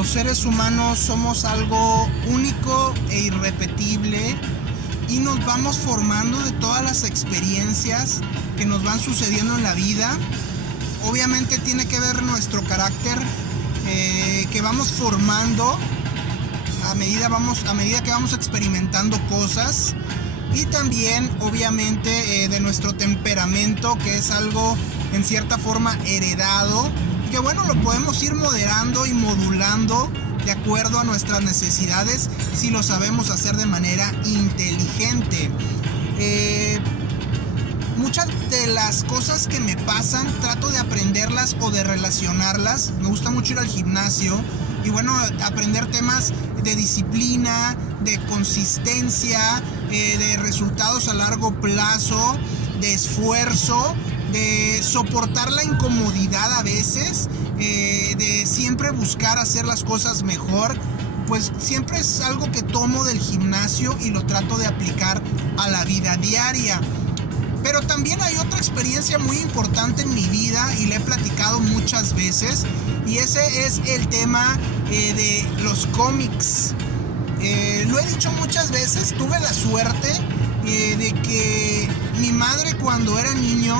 Los seres humanos somos algo único e irrepetible y nos vamos formando de todas las experiencias que nos van sucediendo en la vida. Obviamente tiene que ver nuestro carácter que vamos formando a medida que vamos experimentando cosas, y también obviamente de nuestro temperamento, que es algo en cierta forma heredado, que bueno, lo podemos ir moderando y modulando de acuerdo a nuestras necesidades si lo sabemos hacer de manera inteligente. Muchas de las cosas que me pasan trato de aprenderlas o de relacionarlas. Me gusta mucho ir al gimnasio y bueno, aprender temas de disciplina, de consistencia, de resultados a largo plazo, de esfuerzo, de soportar la incomodidad a veces, de siempre buscar hacer las cosas mejor. Pues siempre es algo que tomo del gimnasio y lo trato de aplicar a la vida diaria. Pero también hay otra experiencia muy importante en mi vida y le he platicado muchas veces, y ese es el tema de los cómics. Lo he dicho muchas veces, tuve la suerte de que mi madre, cuando era niño,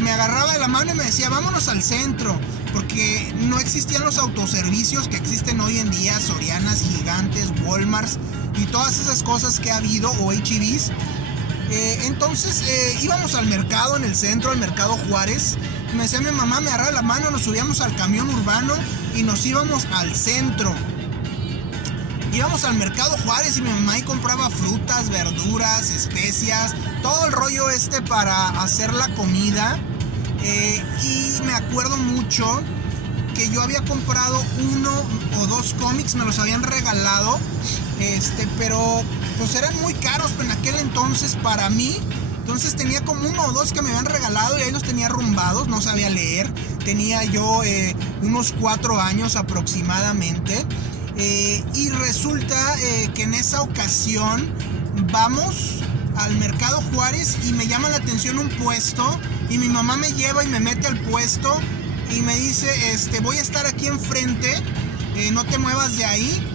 me agarraba de la mano y me decía: vámonos al centro, porque no existían los autoservicios que existen hoy en día, Sorianas, Gigantes, Walmarts y todas esas cosas que ha habido, o H-E-Bs. Entonces íbamos al mercado en el centro, al mercado Juárez. Me decía mi mamá, me agarraba la mano, nos subíamos al camión urbano y nos íbamos al centro. Íbamos al mercado Juárez y mi mamá ahí compraba frutas, verduras, especias, todo el rollo para hacer la comida. Y me acuerdo mucho que yo había comprado 1 o 2 cómics, me los habían regalado, pero pues eran muy caros en aquel entonces para mí. Entonces tenía como 1 o 2 que me habían regalado y ahí los tenía arrumbados, no sabía leer. Tenía yo unos 4 años aproximadamente. Y resulta que en esa ocasión vamos al mercado Juárez y me llama la atención un puesto, y mi mamá me lleva y me mete al puesto y me dice: voy a estar aquí enfrente, no te muevas de ahí,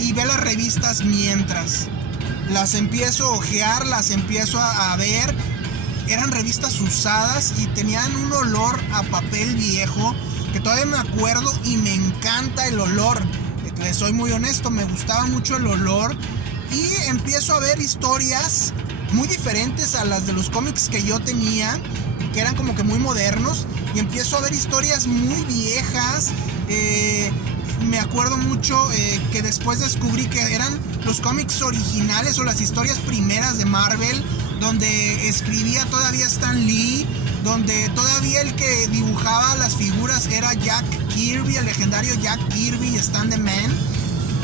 y ve las revistas mientras. Las empiezo a ojear, las empiezo a ver. Eran revistas usadas y tenían un olor a papel viejo que todavía me acuerdo, y me encanta el olor. Les soy muy honesto, me gustaba mucho el olor, y empiezo a ver historias muy diferentes a las de los cómics que yo tenía, que eran como que muy modernos, y empiezo a ver historias muy viejas. Me acuerdo mucho que después descubrí que eran los cómics originales o las historias primeras de Marvel, donde escribía todavía Stan Lee, donde todavía el que dibujaba las figuras era Jack Kirby, el legendario Jack Kirby y Stan the Man.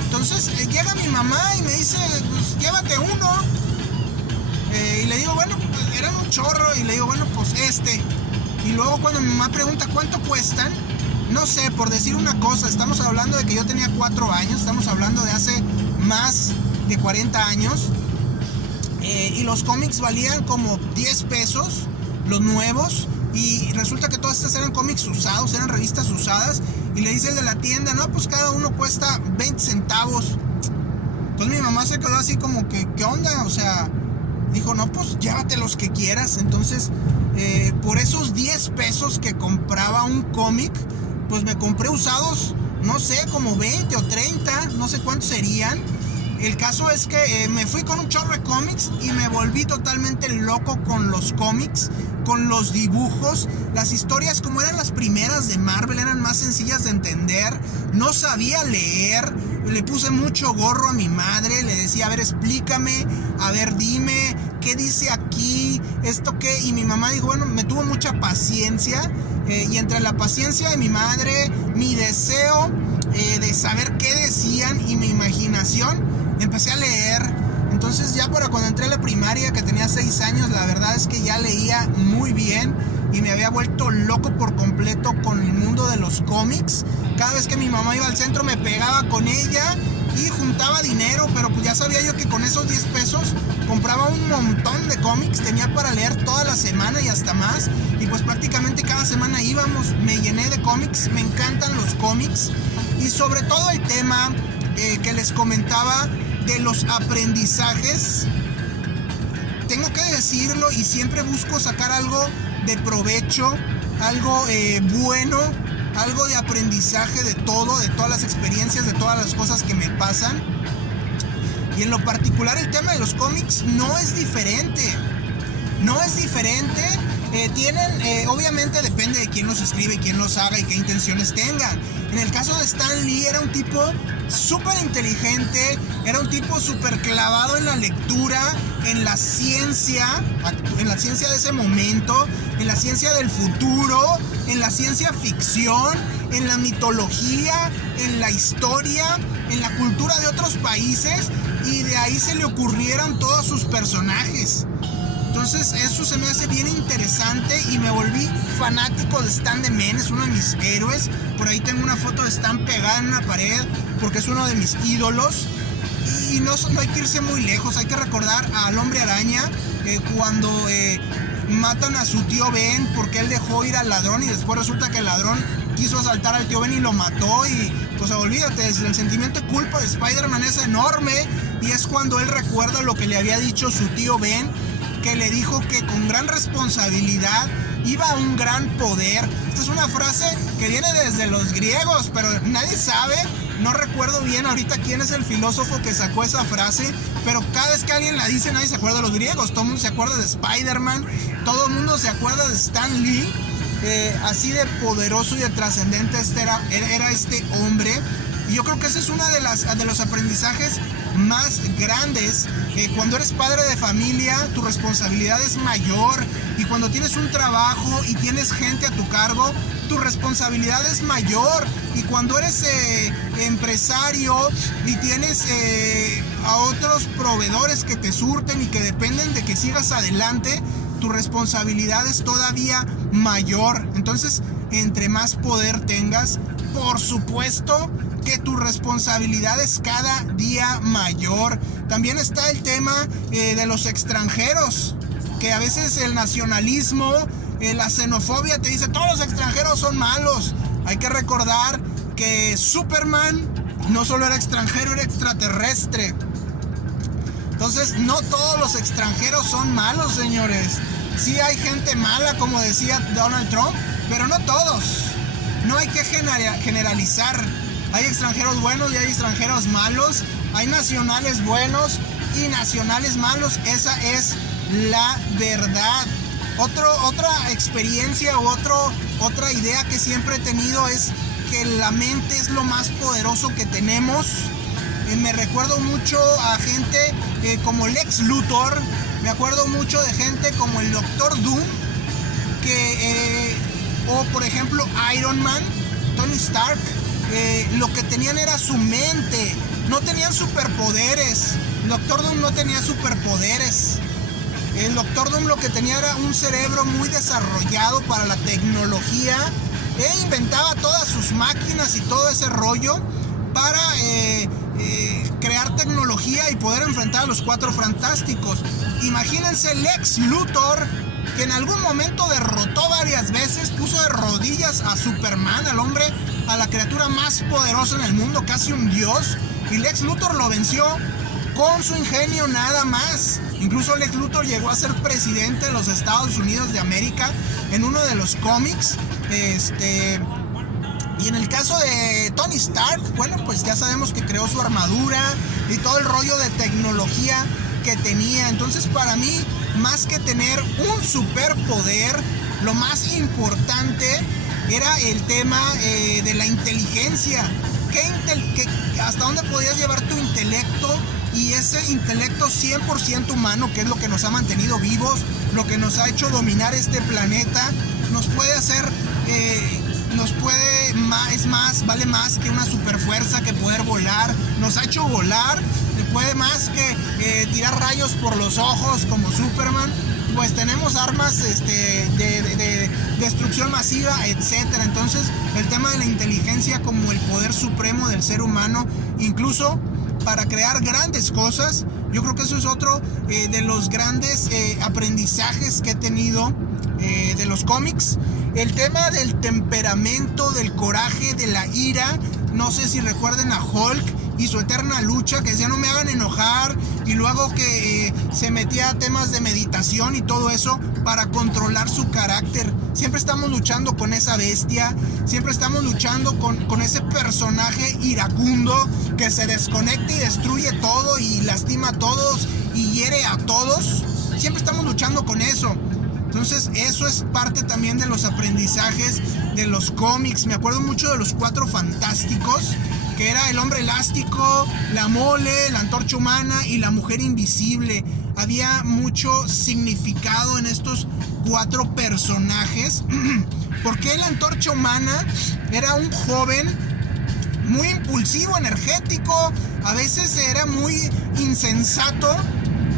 Entonces llega mi mamá y me dice: pues llévate uno. Y le digo: bueno, pues eran un chorro. Y le digo: bueno, pues Y luego cuando mi mamá pregunta cuánto cuestan, no sé, por decir una cosa, estamos hablando de que yo tenía 4 años, estamos hablando de hace más de 40 años. Y los cómics valían como 10 pesos, los nuevos. Y resulta que todas estas eran cómics usados, eran revistas usadas. Y le dice el de la tienda: no, pues cada uno cuesta 20 centavos. Entonces mi mamá se quedó así como que, ¿qué onda? O sea, dijo: no, pues llévate los que quieras. Entonces, por esos 10 pesos que compraba un cómic, pues me compré usados, no sé, como 20 o 30, no sé cuántos serían. El caso es que me fui con un chorro de cómics y me volví totalmente loco con los cómics, con los dibujos. Las historias, como eran las primeras de Marvel, eran más sencillas de entender. No sabía leer, le puse mucho gorro a mi madre, le decía: a ver, explícame, a ver, dime, ¿qué dice aquí? ¿Esto qué? Y mi mamá dijo, bueno, me tuvo mucha paciencia, y entre la paciencia de mi madre, mi deseo de saber qué decían y mi imaginación, empecé a leer. Entonces ya para cuando entré a la primaria, que tenía 6 años, la verdad es que ya leía muy bien y me había vuelto loco por completo con el mundo de los cómics. Cada vez que mi mamá iba al centro me pegaba con ella y juntaba dinero, pero pues ya sabía yo que con esos 10 pesos compraba un montón de cómics, tenía para leer toda la semana y hasta más, y pues prácticamente cada semana íbamos. Me llené de cómics, me encantan los cómics, y y sobre todo el tema que les comentaba de los aprendizajes. Tengo que decirlo y siempre busco sacar algo de provecho, algo bueno, algo de aprendizaje de todo, de todas las experiencias, de todas las cosas que me pasan. Y en lo particular el tema de los cómics no es diferente. No es diferente. Tienen, obviamente depende de quién los escribe, quién los haga y qué intenciones tengan. En el caso de Stan Lee era un tipo súper inteligente, era un tipo súper clavado en la lectura, en la ciencia de ese momento, en la ciencia del futuro, en la ciencia ficción, en la mitología, en la historia, en la cultura de otros países, y de ahí se le ocurrieron todos sus personajes. Entonces eso se me hace bien interesante y me volví fanático de Stan the Man, es uno de mis héroes. Por ahí tengo una foto de Stan pegada en una pared porque es uno de mis ídolos. Y no hay que irse muy lejos, hay que recordar al Hombre Araña cuando matan a su tío Ben porque él dejó ir al ladrón y después resulta que el ladrón quiso asaltar al tío Ben y lo mató. Y pues olvídate, el sentimiento de culpa de Spider-Man es enorme, y es cuando él recuerda lo que le había dicho su tío Ben, que le dijo que con gran responsabilidad iba a un gran poder. Esta es una frase que viene desde los griegos, pero nadie sabe, no recuerdo bien ahorita quién es el filósofo que sacó esa frase, pero cada vez que alguien la dice nadie se acuerda de los griegos, todo el mundo se acuerda de Spider-Man, todo el mundo se acuerda de Stan Lee. Así de poderoso y de trascendente era este hombre. Y yo creo que ese es uno de los aprendizajes más grandes. Cuando eres padre de familia, tu responsabilidad es mayor, y cuando tienes un trabajo y tienes gente a tu cargo, tu responsabilidad es mayor, y cuando eres empresario y tienes a otros proveedores que te surten y que dependen de que sigas adelante, tu responsabilidad es todavía mayor. Entonces, entre más poder tengas, por supuesto que tu responsabilidad es cada día mayor. También está el tema de los extranjeros, que a veces el nacionalismo, la xenofobia te dice todos los extranjeros son malos. Hay que recordar que Superman no solo era extranjero, era extraterrestre. Entonces no todos los extranjeros son malos, señores. Sí hay gente mala, como decía Donald Trump, pero no todos. No hay que generalizar. Hay extranjeros buenos y hay extranjeros malos. Hay nacionales buenos y nacionales malos. Esa es la verdad. Otra experiencia u otra idea que siempre he tenido es que la mente es lo más poderoso que tenemos. Me recuerdo mucho a gente como Lex Luthor. Me acuerdo mucho de gente como el Doctor Doom, o por ejemplo Iron Man, Tony Stark. Lo que tenían era su mente, no tenían superpoderes. El Doctor Doom no tenía superpoderes. El Doctor Doom lo que tenía era un cerebro muy desarrollado para la tecnología. Él inventaba todas sus máquinas y todo ese rollo para crear tecnología y poder enfrentar a los Cuatro Fantásticos. Imagínense Lex Luthor, que en algún momento derrotó varias veces, puso de rodillas a Superman, al hombre, a la criatura más poderosa en el mundo, casi un dios, y Lex Luthor lo venció con su ingenio nada más. Incluso Lex Luthor llegó a ser presidente de los Estados Unidos de América en uno de los cómics. Y en el caso de Tony Stark, bueno, pues ya sabemos que creó su armadura y todo el rollo de tecnología que tenía. Entonces, para mí, más que tener un superpoder, lo más importante era el tema de la inteligencia. ¿Hasta dónde podías llevar tu intelecto? Y ese intelecto 100% humano, que es lo que nos ha mantenido vivos, lo que nos ha hecho dominar este planeta, nos puede hacer, vale más que una superfuerza, que poder volar. Nos ha hecho volar, puede más que tirar rayos por los ojos como Superman. Pues tenemos armas de destrucción masiva, etcétera. Entonces, el tema de la inteligencia como el poder supremo del ser humano, incluso para crear grandes cosas, yo creo que eso es otro de los grandes aprendizajes que he tenido de los cómics. El tema del temperamento, del coraje, de la ira. No sé si recuerden a Hulk y su eterna lucha, que decía no me hagan enojar, y luego que se metía a temas de meditación y todo eso para controlar su carácter. Siempre estamos luchando con esa bestia, siempre estamos luchando con ese personaje iracundo que se desconecta y destruye todo y lastima a todos y hiere a todos. Siempre estamos luchando con eso. Entonces eso es parte también de los aprendizajes de los cómics. Me acuerdo mucho de los Cuatro Fantásticos, que era el Hombre Elástico, la Mole, la Antorcha Humana y la Mujer Invisible. Había mucho significado en estos 4 personajes. Porque la Antorcha Humana era un joven muy impulsivo, energético, a veces era muy insensato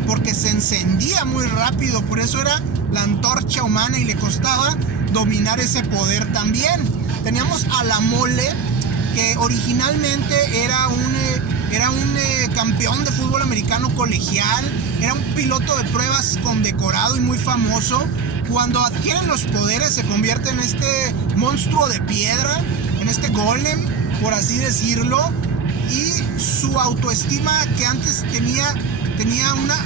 porque se encendía muy rápido, por eso era la Antorcha Humana y le costaba dominar ese poder también. Teníamos a la Mole, que originalmente era un campeón de fútbol americano colegial, era un piloto de pruebas condecorado y muy famoso. Cuando adquieren los poderes se convierte en este monstruo de piedra, en este golem, por así decirlo, y su autoestima, que antes tenía una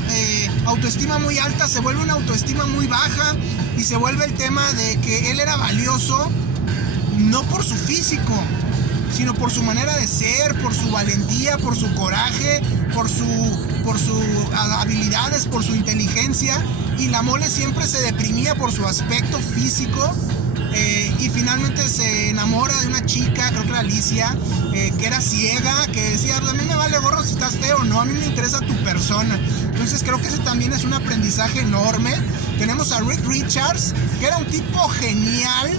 autoestima muy alta, se vuelve una autoestima muy baja, y se vuelve el tema de que él era valioso no por su físico, sino por su manera de ser, por su valentía, por su coraje, por sus habilidades, por su inteligencia. Y la Mole siempre se deprimía por su aspecto físico, y finalmente se enamora de una chica, creo que era Alicia, que era ciega, que decía, a mí me vale gorro si estás feo, no, a mí me interesa tu persona. Entonces creo que ese también es un aprendizaje enorme. Tenemos a Reed Richards, que era un tipo genial,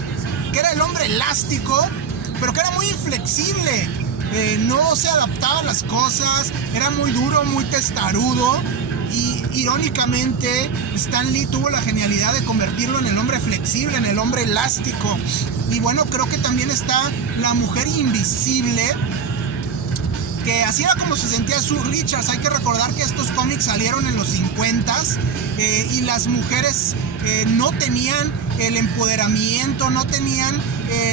que era el Hombre Elástico, pero que era muy inflexible, no se adaptaba a las cosas, era muy duro, muy testarudo. Y irónicamente Stan Lee tuvo la genialidad de convertirlo en el hombre flexible, en el hombre elástico. Y bueno, creo que también está la Mujer Invisible, que así era como se sentía Sue Richards. Hay que recordar que estos cómics salieron en los 50s, y las mujeres no tenían el empoderamiento, no tenían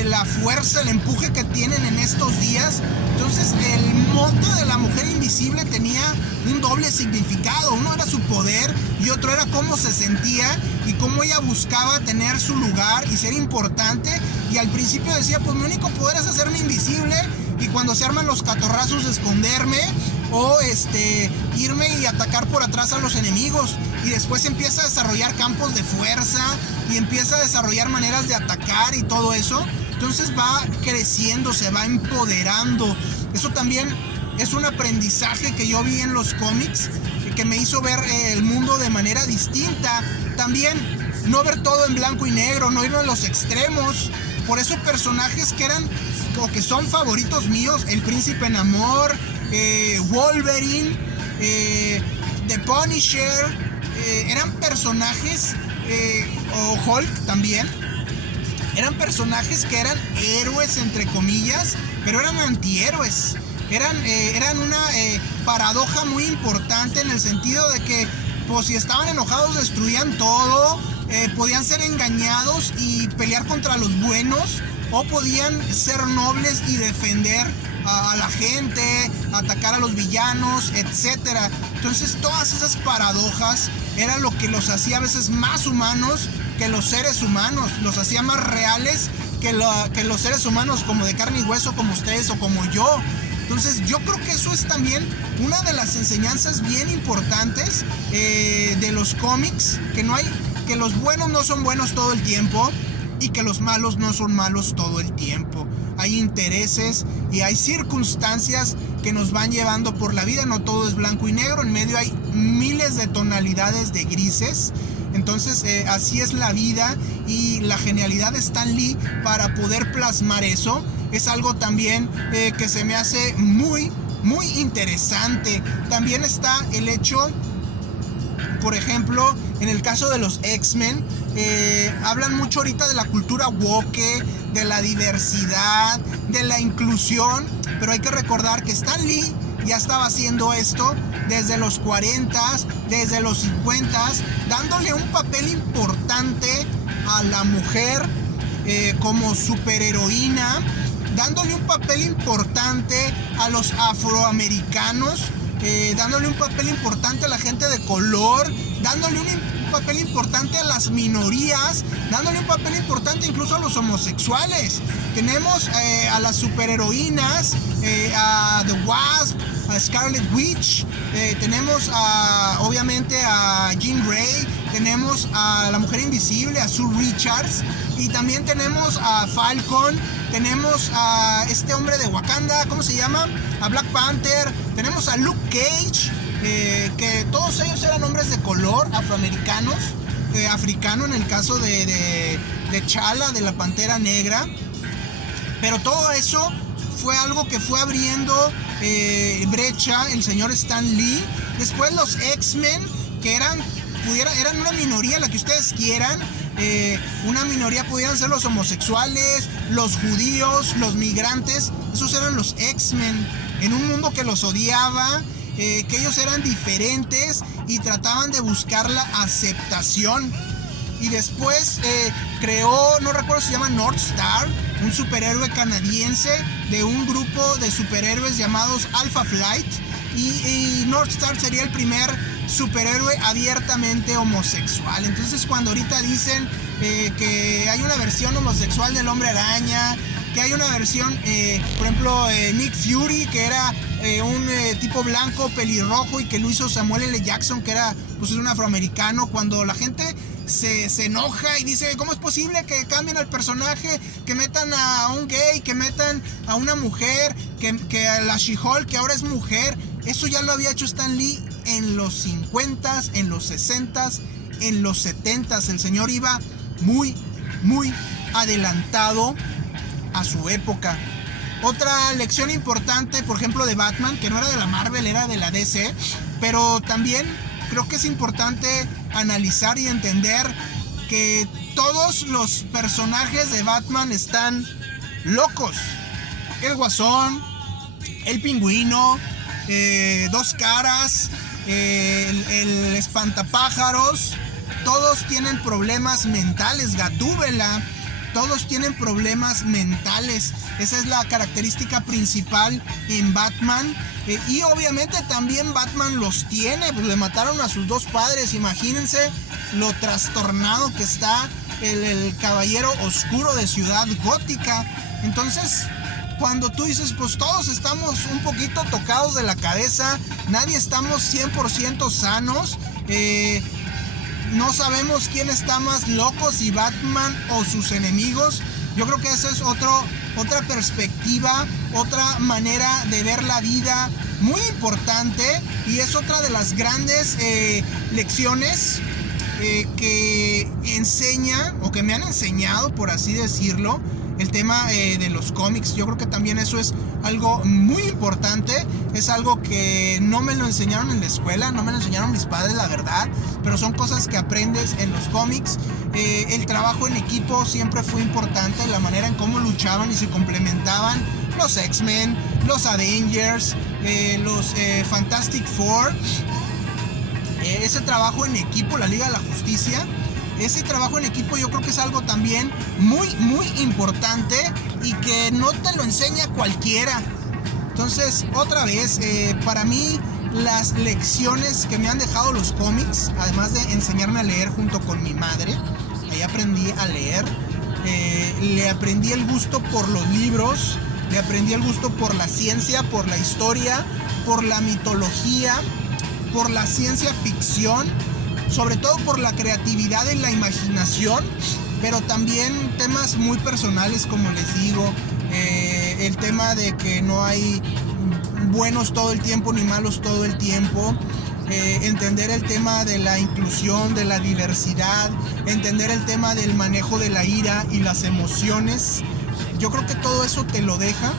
la fuerza, el empuje que tienen en estos días. Entonces el mote de la Mujer Invisible tenía un doble significado. Uno era su poder y otro era cómo se sentía y cómo ella buscaba tener su lugar y ser importante. Y al principio decía, pues mi único poder es hacerme invisible, y cuando se arman los catorrazos esconderme, o irme y atacar por atrás a los enemigos. Y después empieza a desarrollar campos de fuerza y empieza a desarrollar maneras de atacar y todo eso. Entonces va creciendo, se va empoderando. Eso también es un aprendizaje que yo vi en los cómics, que me hizo ver el mundo de manera distinta. También no ver todo en blanco y negro, no ir a los extremos. Por eso personajes que eran o que son favoritos míos, el Príncipe Namor, Wolverine, The Punisher, eran personajes, o Hulk también, eran personajes que eran héroes entre comillas, pero eran antihéroes. Eran una paradoja muy importante, en el sentido de que pues si estaban enojados destruían todo, podían ser engañados y pelear contra los buenos, o podían ser nobles y defender a la gente, atacar a los villanos, etcétera. Entonces todas esas paradojas era lo que los hacía a veces más humanos que los seres humanos, los hacía más reales que los seres humanos, como de carne y hueso, como ustedes o como yo. Entonces yo creo que eso es también una de las enseñanzas bien importantes de los cómics, que los buenos no son buenos todo el tiempo, y que los malos no son malos todo el tiempo. Hay intereses y hay circunstancias que nos van llevando por la vida. No todo es blanco y negro, en medio hay miles de tonalidades de grises. Entonces así es la vida, y la genialidad de Stan Lee para poder plasmar eso es algo también que se me hace muy, muy interesante. También está el hecho, por ejemplo, en el caso de los X-Men, hablan mucho ahorita de la cultura woke, de la diversidad, de la inclusión, pero hay que recordar que Stan Lee ya estaba haciendo esto desde los 40s, desde los 50s, dándole un papel importante a la mujer como superheroína, dándole un papel importante a los afroamericanos, dándole un papel importante a la gente de color, dándole un papel importante a las minorías, dándole un papel importante incluso a los homosexuales. Tenemos a las superheroínas, a The Wasp, a Scarlet Witch, tenemos obviamente a Jean Grey, tenemos a la Mujer Invisible, a Sue Richards, y también tenemos a Falcon, tenemos a este hombre de Wakanda, ¿cómo se llama? A Black Panther, tenemos a Luke Cage, que todos ellos eran hombres de color, afroamericanos, africano en el caso de T'Challa, de la Pantera Negra. Pero todo eso fue algo que fue abriendo brecha el señor Stan Lee. Después los X-Men, que eran una minoría, la que ustedes quieran. Una minoría pudieran ser los homosexuales, los judíos, los migrantes. Esos eran los X-Men, en un mundo que los odiaba, que ellos eran diferentes y trataban de buscar la aceptación. Y después creó, no recuerdo si se llama North Star, un superhéroe canadiense de un grupo de superhéroes llamados Alpha Flight. Y North Star sería el primer superhéroe abiertamente homosexual. Entonces, cuando ahorita dicen que hay una versión homosexual del Hombre Araña, que hay una versión, por ejemplo, Nick Fury, que era un tipo blanco, pelirrojo, y que lo hizo Samuel L. Jackson, que era pues un afroamericano, cuando la gente se enoja y dice, ¿cómo es posible que cambien al personaje, que metan a un gay, que metan a una mujer, que a la She-Hulk, que ahora es mujer? Eso ya lo había hecho Stan Lee en los 50s, en los 60s, en los 70s. El señor iba muy, muy adelantado a su época. Otra lección importante, por ejemplo, de Batman, que no era de la Marvel, era de la DC, pero también creo que es importante analizar y entender que todos los personajes de Batman están locos. El Guasón, el Pingüino, Dos Caras, el Espantapájaros, todos tienen problemas mentales. Gatúbela, todos tienen problemas mentales. Esa es la característica principal en Batman. Y obviamente también Batman los tiene, pues le mataron a sus dos padres. Imagínense lo trastornado que está el caballero oscuro de Ciudad Gótica. Entonces, cuando tú dices, pues todos estamos un poquito tocados de la cabeza, nadie estamos 100% sanos, no sabemos quién está más loco, si Batman o sus enemigos. Yo creo que esa es otra perspectiva, otra manera de ver la vida muy importante, y es otra de las grandes lecciones que enseña, o que me han enseñado, por así decirlo, el tema de los cómics. Yo creo que también eso es algo muy importante. Es algo que no me lo enseñaron en la escuela, no me lo enseñaron mis padres, la verdad, pero son cosas que aprendes en los cómics. El trabajo en equipo siempre fue importante, la manera en cómo luchaban y se complementaban los X-Men, los Avengers, los Fantastic Four. Ese trabajo en equipo, la Liga de la Justicia, ese trabajo en equipo yo creo que es algo también muy, muy importante y que no te lo enseña cualquiera. Entonces, otra vez, para mí, las lecciones que me han dejado los cómics, además de enseñarme a leer junto con mi madre, ahí aprendí a leer, le aprendí el gusto por los libros, le aprendí el gusto por la ciencia, por la historia, por la mitología, por la ciencia ficción, sobre todo por la creatividad y la imaginación, pero también temas muy personales, como les digo, el tema de que no hay buenos todo el tiempo ni malos todo el tiempo, entender el tema de la inclusión, de la diversidad, entender el tema del manejo de la ira y las emociones. Yo creo que todo eso te lo deja.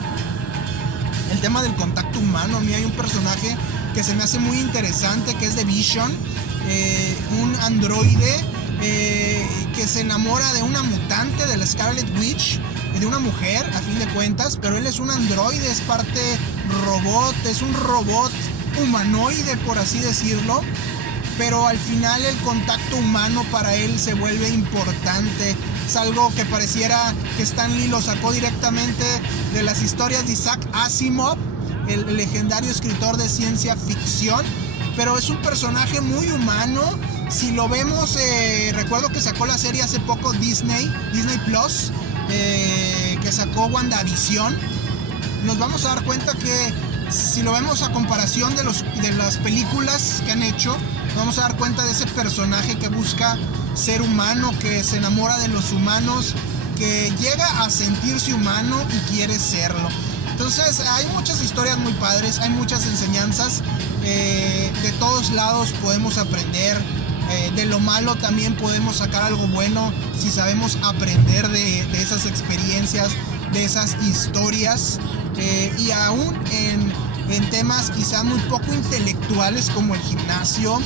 El tema del contacto humano, a mí hay un personaje que se me hace muy interesante, que es The Vision, un androide que se enamora de una mutante, de la Scarlet Witch, de una mujer a fin de cuentas, pero él es un androide, es parte robot, es un robot humanoide, por así decirlo. pero al final el contacto humano para él se vuelve importante. Es algo que pareciera que Stan Lee lo sacó directamente de las historias de Isaac Asimov, el legendario escritor de ciencia ficción, pero es un personaje muy humano. Si lo vemos, recuerdo que sacó la serie hace poco Disney Plus, que sacó WandaVision. Nos vamos a dar cuenta que si lo vemos a comparación de las películas que han hecho, nos vamos a dar cuenta de ese personaje que busca ser humano, que se enamora de los humanos, que llega a sentirse humano y quiere serlo. Entonces hay muchas historias muy padres, hay muchas enseñanzas, de todos lados podemos aprender. De lo malo también podemos sacar algo bueno si sabemos aprender de esas experiencias, de esas historias, y aún en temas quizá muy poco intelectuales como el gimnasio,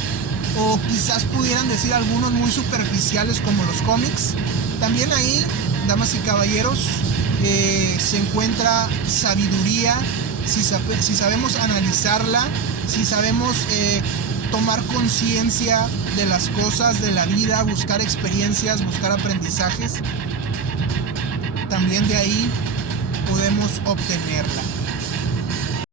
o quizás pudieran decir algunos muy superficiales como los cómics. También ahí, damas y caballeros, se encuentra sabiduría si sabemos analizarla, si sabemos tomar conciencia de las cosas, de la vida, buscar experiencias, buscar aprendizajes. También de ahí podemos obtenerla.